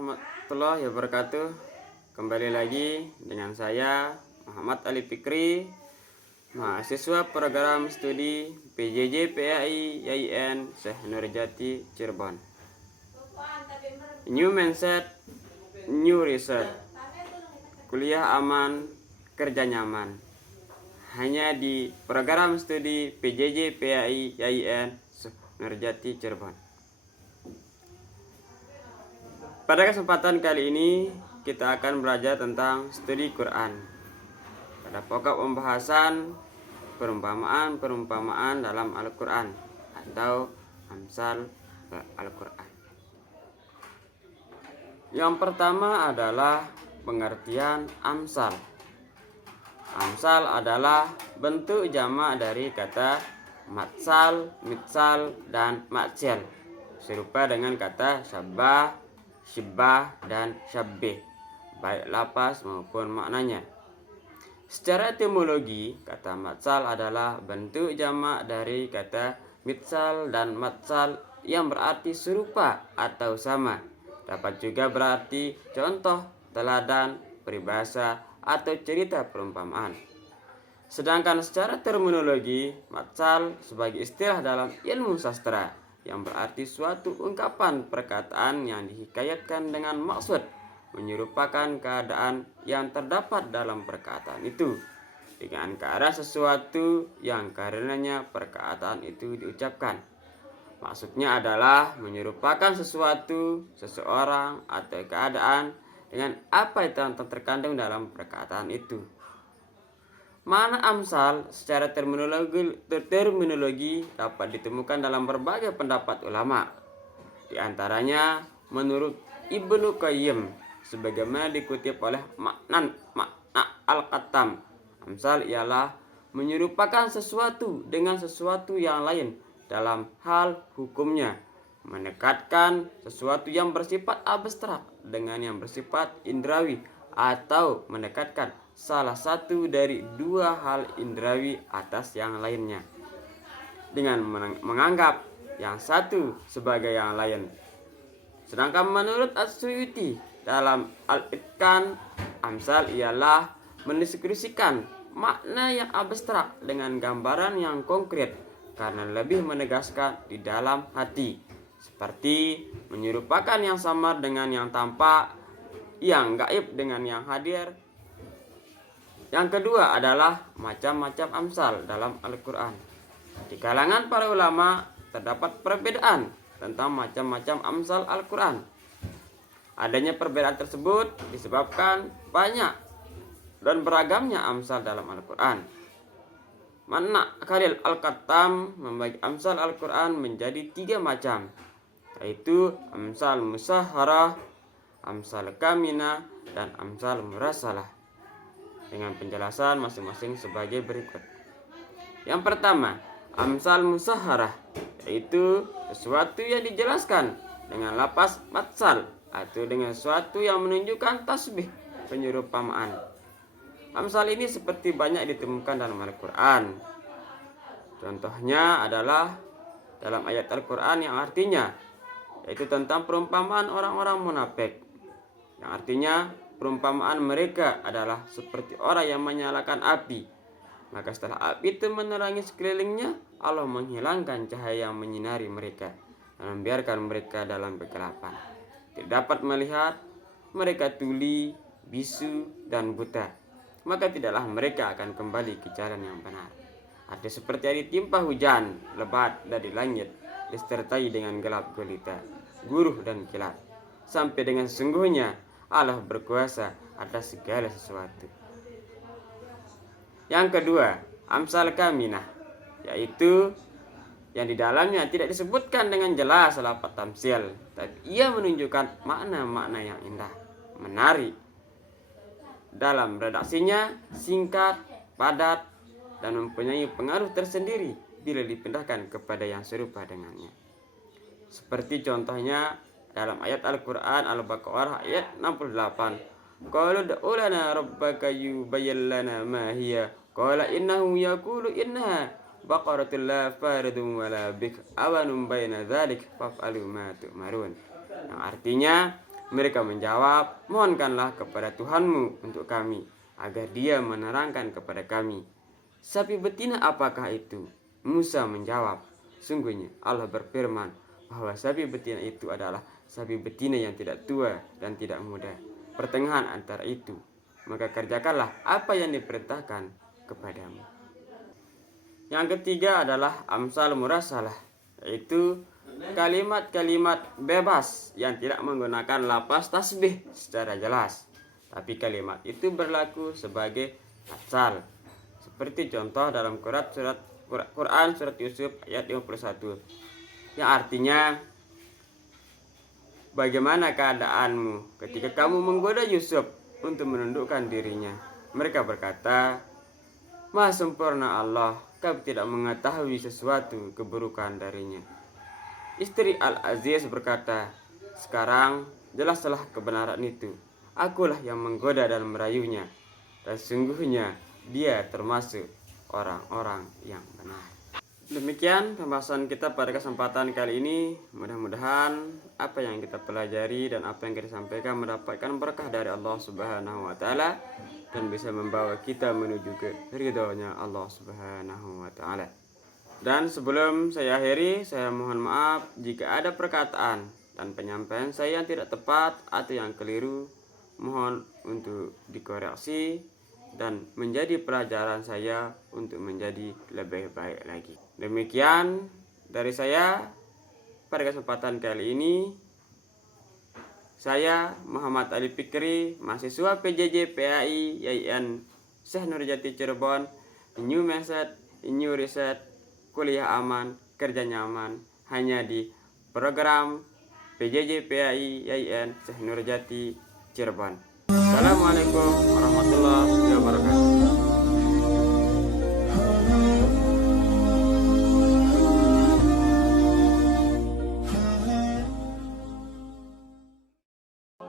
warahmatullahi wabarakatuh. Kembali lagi dengan saya Muhammad Ali Fikri, mahasiswa program studi PJJ PAI YIN Syekh Nurjati Cirebon. New mindset, new research. Kuliah aman, kerja nyaman. Hanya di program studi PJJ PAI YIN Syekh Nurjati Cirebon. Pada kesempatan kali ini kita akan belajar tentang studi Quran. Pada pokok pembahasan perumpamaan dalam Al-Quran atau Amsal Al-Quran. Yang pertama adalah pengertian Amsal. Amsal adalah bentuk jamak dari kata matsal, mitsal, dan matsel, serupa dengan kata syabah, syibah, dan syabbih, baik lafaz maupun maknanya. Secara etimologi, kata matsal adalah bentuk jamak dari kata mitsal dan matsal yang berarti serupa atau sama. Dapat juga berarti contoh, teladan, peribahasa, atau cerita perumpamaan. Sedangkan secara terminologi, matsal sebagai istilah dalam ilmu sastra yang berarti suatu ungkapan perkataan yang dihikayatkan dengan maksud menyerupakan keadaan yang terdapat dalam perkataan itu dengan keadaan sesuatu yang karenanya perkataan itu diucapkan. Maksudnya adalah menyerupakan sesuatu, seseorang, atau keadaan dengan apa yang terkandung dalam perkataan itu. Makna amsal secara terminologi dapat ditemukan dalam berbagai pendapat ulama. Di antaranya menurut Ibnu Qayyim, sebagaimana dikutip oleh makna Al-Qattam, amsal ialah menyerupakan sesuatu dengan sesuatu yang lain dalam hal hukumnya, mendekatkan sesuatu yang bersifat abstrak dengan yang bersifat indrawi, atau mendekatkan salah satu dari dua hal indrawi atas yang lainnya dengan menganggap yang satu sebagai yang lain. Sedangkan menurut As-Suyuti dalam Al-Itqan, amsal ialah mendeskripsikan makna yang abstrak dengan gambaran yang konkret karena lebih menegaskan di dalam hati, seperti menyerupakan yang samar dengan yang tampak, yang gaib dengan yang hadir. Yang kedua adalah macam-macam amsal dalam Al-Quran. Di kalangan para ulama terdapat perbedaan tentang macam-macam amsal Al-Quran. Adanya perbedaan tersebut disebabkan banyak dan beragamnya amsal dalam Al-Quran. Makna Khalil Al-Qattam membagi amsal Al-Quran menjadi 3 macam, yaitu amsal musahharah, amsal kaminah, dan amsal murasalah, dengan penjelasan masing-masing sebagai berikut. Yang pertama, amsal musahharah, yaitu sesuatu yang dijelaskan dengan lafaz matsal atau dengan sesuatu yang menunjukkan tasbih, penyerupamaan. Amsal ini seperti banyak ditemukan dalam Al-Quran. Contohnya adalah dalam ayat Al-Quran yang artinya, yaitu tentang perumpamaan orang-orang munafik, yang artinya perumpamaan mereka adalah seperti orang yang menyalakan api, maka setelah api itu menerangi sekelilingnya, Allah menghilangkan cahaya yang menyinari mereka dan membiarkan mereka dalam kegelapan. Tidak dapat melihat, mereka tuli, bisu, dan buta, maka tidaklah mereka akan kembali ke jalan yang benar. Ada seperti hari timpa hujan lebat dari langit, disertai dengan gelap gulita, guruh dan kilat, sampai dengan sesungguhnya Allah berkuasa atas segala sesuatu. Yang kedua, amsal kaminah, yaitu yang di dalamnya tidak disebutkan dengan jelas lafaz tamsil, tapi ia menunjukkan makna-makna yang indah, menarik. Dalam redaksinya singkat, padat, dan mempunyai pengaruh tersendiri bila dipindahkan kepada yang serupa dengannya. Seperti contohnya dalam ayat Al-Quran Al-Baqarah ayat 68. Qalu ud'u lana rabbaka yubayyin lana ma hiya. Qala innahu yaqulu innaha baqaratul la faridun wala bik awanun baina dzalik faf'alu ma tu'marun. Yang artinya, Mereka menjawab, mohonkanlah kepada Tuhanmu untuk kami, agar Dia menerangkan kepada kami. Sapi betina apakah itu? Musa menjawab, sungguhnya Allah berfirman bahwa sapi betina itu adalah sapi betina yang tidak tua dan tidak muda, pertengahan antara itu. Maka kerjakanlah apa yang diperintahkan kepadamu. Yang ketiga adalah amsal murasalah, yaitu kalimat-kalimat bebas yang tidak menggunakan lafaz tasbih secara jelas, tapi kalimat itu berlaku sebagai amsal. Seperti contoh dalam Quran surat Yusuf ayat 51, yang artinya, bagaimana keadaanmu ketika kamu menggoda Yusuf untuk menundukkan dirinya? Mereka berkata, Maha sempurna Allah, kami tidak mengetahui sesuatu keburukan darinya. Istri Al-Aziz berkata, sekarang jelaslah kebenaran itu. Akulah yang menggoda dan merayunya, dan sungguhnya dia termasuk orang-orang yang benar. Demikian pembahasan kita pada kesempatan kali ini. Mudah-mudahan apa yang kita pelajari dan apa yang kita sampaikan mendapatkan berkah dari Allah Subhanahu wa taala dan bisa membawa kita menuju ke ridhonya Allah Subhanahu wa taala. Dan sebelum saya akhiri, saya mohon maaf jika ada perkataan dan penyampaian saya yang tidak tepat atau yang keliru. Mohon untuk dikoreksi dan menjadi pelajaran saya untuk menjadi lebih baik lagi. Demikian dari saya pada kesempatan kali ini. Saya Muhammad Ali Fikri, mahasiswa PJJ PAI YIN Syekh Nurjati Cirebon, new method, new reset, kuliah aman, kerja nyaman, hanya di program PJJ PAI YIN Syekh Nurjati Cirebon. Assalamualaikum warahmatullahi wabarakatuh.